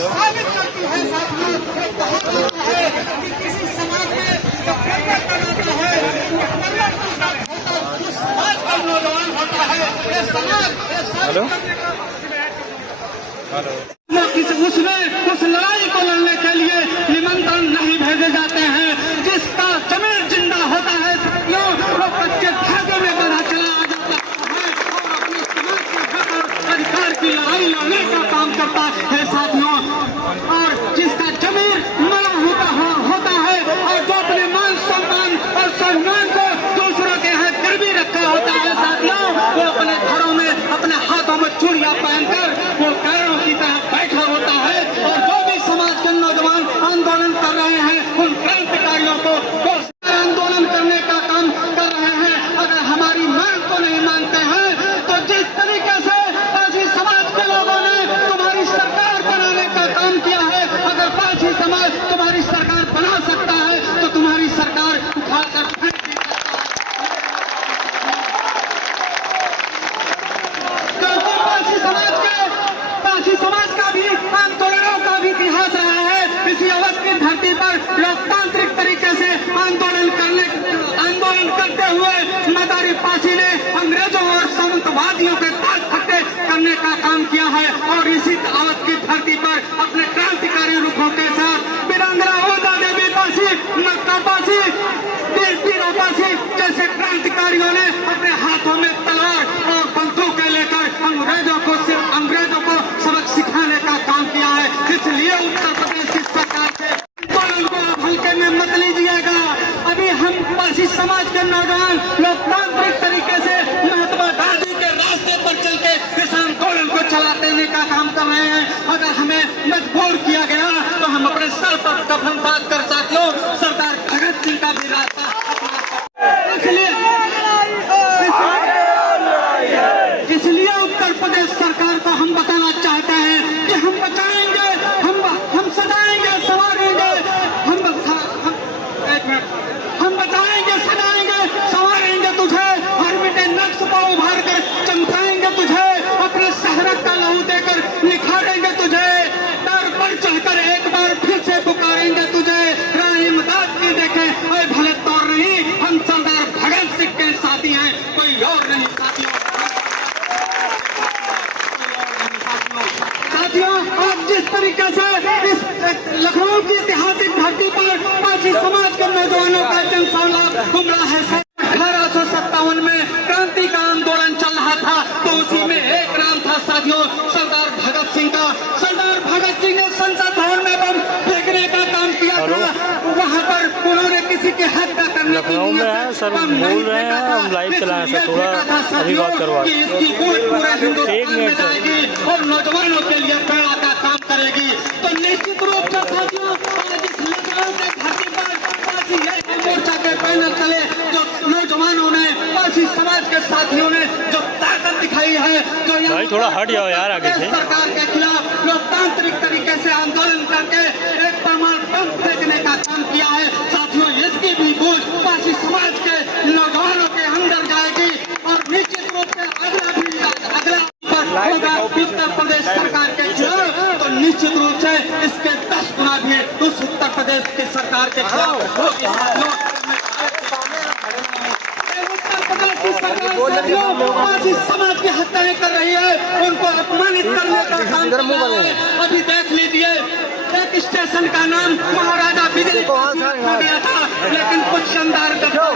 साबित करती है साथियों, कि किसी समाज में जो परिवर्तन आता है, उस समाज का नौजवान होता है। ये समाज उसमें उस लड़ाई को लड़ने के लिए निमंत्रण नहीं भेजे जाते हैं। जिसका जमीर जिंदा होता है साथियों, वो कच्चे धागे में बंधा चला आ जाता है और अपने समाज के हक और अधिकार की लड़ाई लड़ने का काम करता है साथियों। और जिसका जमीर मरा होता है और जो अपने मान सम्मान और सम्मान को दूसरों के हाथ गिरवी रखा होता है साथियों, वो अपने घरों में अपने हाथों में चूड़ियां पहनकर वो कारों की तरह बैठा होता है। और जो भी समाज के नौजवान आंदोलन कर रहे हैं, उन क्रांतिकारियों को आंदोलन करने का काम कर रहे हैं। अगर हमारी मांग को नहीं मानते हैं तो जिस तरीके से पारसी समाज के लोगों ने तुम्हारी सरकार बनाने का काम किया है, अगर पारसी समाज तुम्हारी सरकार बना सकता है तो तुम्हारी सरकार उठाकर फेंक दी सकता है। क्योंकि पारसी समाज का भी आंदोलनों का भी इतिहास रहा है। इसी अवध की धरती पर लोकतांत्रिक तरीके से आंदोलन करते हुए मदारी पासी ने अंग्रेजों और सामंतवादियों के ताज खट्टे करने का काम किया है। और इसी अवध की धरती पर अपने क्रांतिकारी रुखों के साथ वीरांगना ओदा देवी पासी, नक्का पासी, पीरा पासी जैसे क्रांतिकारियों ने अपने हाथों में तलवार और बंदूकें लेकर अंग्रेजों को सबक सिखाने का काम किया है। इसलिए उत्तर प्रदेश की सरकार से आंदोलन को हल्के में मत लीजिएगा। अभी हम पारसी समाज के नौजवान लोकतांत्रिक तरीके से महात्मा गांधी के रास्ते पर चल के इस आंदोलन को चला देने का काम कर रहे हैं। अगर हमें मजबूर किया गया तो हम अपने सर पर कफन बांध कर साथियों सरदार भगत सिंह का भी रास्ता इसलिए उत्तर प्रदेश सरकार को हम बताना चाहते हैं कि हम बचाएंगे, हम सजाएंगे, संवारेंगे, हम बचाएंगे, सजाएंगे, संवारेंगे तुझे, हर मिटे नक्श को उभार कर चमकाएंगे तुझे, अपने शहरत का लहू देकर निखारेंगे तुझे, दर पर चढ़कर एक बार फिर से पुकारेंगे तुझे। रानी इमदाद की देखे और भले तौर नहीं, हम सरदार भगत सिंह के साथी हैं, कोई और नहीं साथियों। आज जिस तरीके से इस लखनऊ की ऐतिहासिक धरती पर पारसी समाज के नौजवानों का जनसैलाब घुमरा है। 1857 में क्रांति का आंदोलन चल रहा था तो उसी में एक नाम था साथियों सरदार भगत सिंह का। सरदार भगत सिंह ने संसद भवन में बम फेंकने का काम किया था। वहाँ पर उन्होंने किसी के हक का करने लखनऊ में है सर, बोल रहे हैं हम लाइव चलाएं सर, थोड़ा अभी बात करवा इसकी पूरे हिंदुस्तान में जाएगी और नौजवानों के लिए प्रेरणा का काम करेगी। तो निश्चित रूप से साथियों आज इस लखनऊ के धरती पर पारसी मोर्चा के पैनल तले जो नौजवानों ने पारसी समाज के साथियों ने जो ताकत दिखाई है, जो भाई थोड़ा हट जाओ यार आगे से, सरकार के खिलाफ लोकतांत्रिक तरीके से आंदोलन करके एक परमाणु बम फेंकने का काम किया है साथियों, इसकी भी बूझ पारसी समाज के नौजवानों के अंदर जाएगी। और निश्चित रूप से अगला होगा उत्तर प्रदेश सरकार के खिलाफ तो निश्चित रूप से इसके 10 गुना भी उस उत्तर प्रदेश की सरकार के खिलाफ होगी। उत्तर प्रदेश की सरकार पारसी समाज की हत्याएं कर रही है, उनको अपमानित करने का काम कर रही है। अभी देख लीजिए एक स्टेशन का नाम महाराजा बिजली हो गया था, लेकिन कुछ शानदार गद्दारों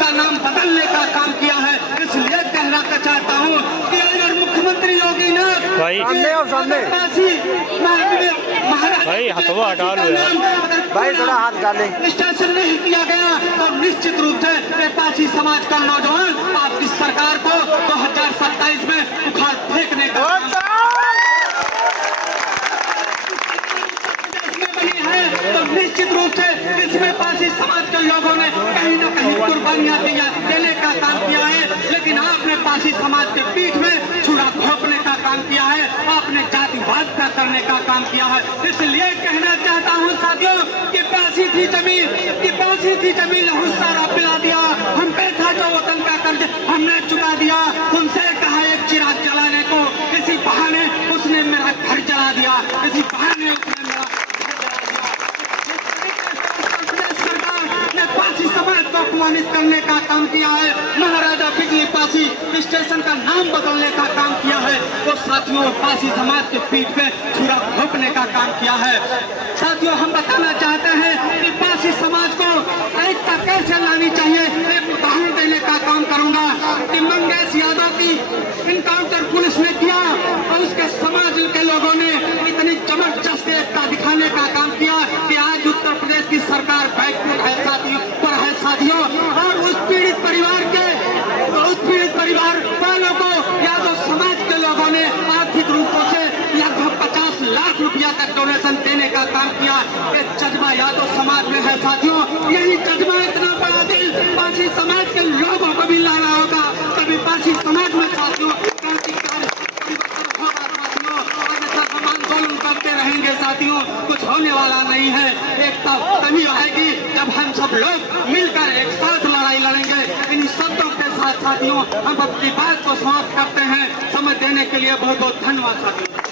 का नाम बदलने का काम किया है। इसलिए कहना चाहता हूँ कि अगर मुख्यमंत्री योगी ने भाई हथवा हटा लो भाई थोड़ा हाथ डालें, स्टेशन नहीं किया गया तो निश्चित रूप से पारसी समाज का नौजवान आपकी सरकार को 2027 में उखाड़ फेंकने का बनी है। तो निश्चित रूप से इसमें पारसी समाज के लोगों ने कहीं न कहीं कुर्बानियां देने का काम किया है, लेकिन आपने पारसी समाज के पीठ में छुरा घोंपने का काम किया है, आपने जातिवाद का करने का काम किया है। इसलिए कहना चाहता हूँ साथियों कि पारसी थी जमीन लहू सारा पिला दिया, हम पे था जो वतन का कर्ज हमने चुका दिया, उनसे कहा एक चिराग जलाने को, इसी बहाने उसने मेरा घर जला दिया। किसी बहाने उसने मेरा सरकार ने पासी समाज को अपमानित करने का काम किया है, महाराजा बिजली पासी स्टेशन का नाम बदलने का काम किया है, वो साथियों पासी समाज के पीठ पे छुरा घोंपने का काम किया है। साथियों हम बताना चाहते हैं कि पासी समाज को एकता कैसे लानी चाहिए, एक उदाहरण देने का काम करूंगा कि मंगेश यादव की इनकाउंटर पुलिस ने किया और उसके समाज के लोगों ने इतनी जबरदस्त एकता दिखाने का काम किया कि आज उत्तर प्रदेश की सरकार बैकफुट है साथियों, और उस पीड़ित परिवार वालों को यादव समाज के लोगों ने आर्थिक रूपों से लगभग 50 लाख रुपया तक डोनेशन देने का काम किया। ये जज्बा यादव समाज में है साथियों, यही जज्बा इतना बड़ा दिल पासी समाज के लोगों को भी लाना होगा, तभी पासी समाज में साथियों क्रांतिकारी परिवर्तन होगा साथियों। अन्यथा हम आंदोलन करते रहेंगे साथियों, कुछ होने वाला नहीं है। एकता तभी आएगी जब हम सब लोग मिलकर एक साथ लड़ाई लड़ेंगे। इन शब्दों के साथ साथियों हम अपनी बात को समाप्त करते हैं। समय देने के लिए बहुत बहुत धन्यवाद साथियों।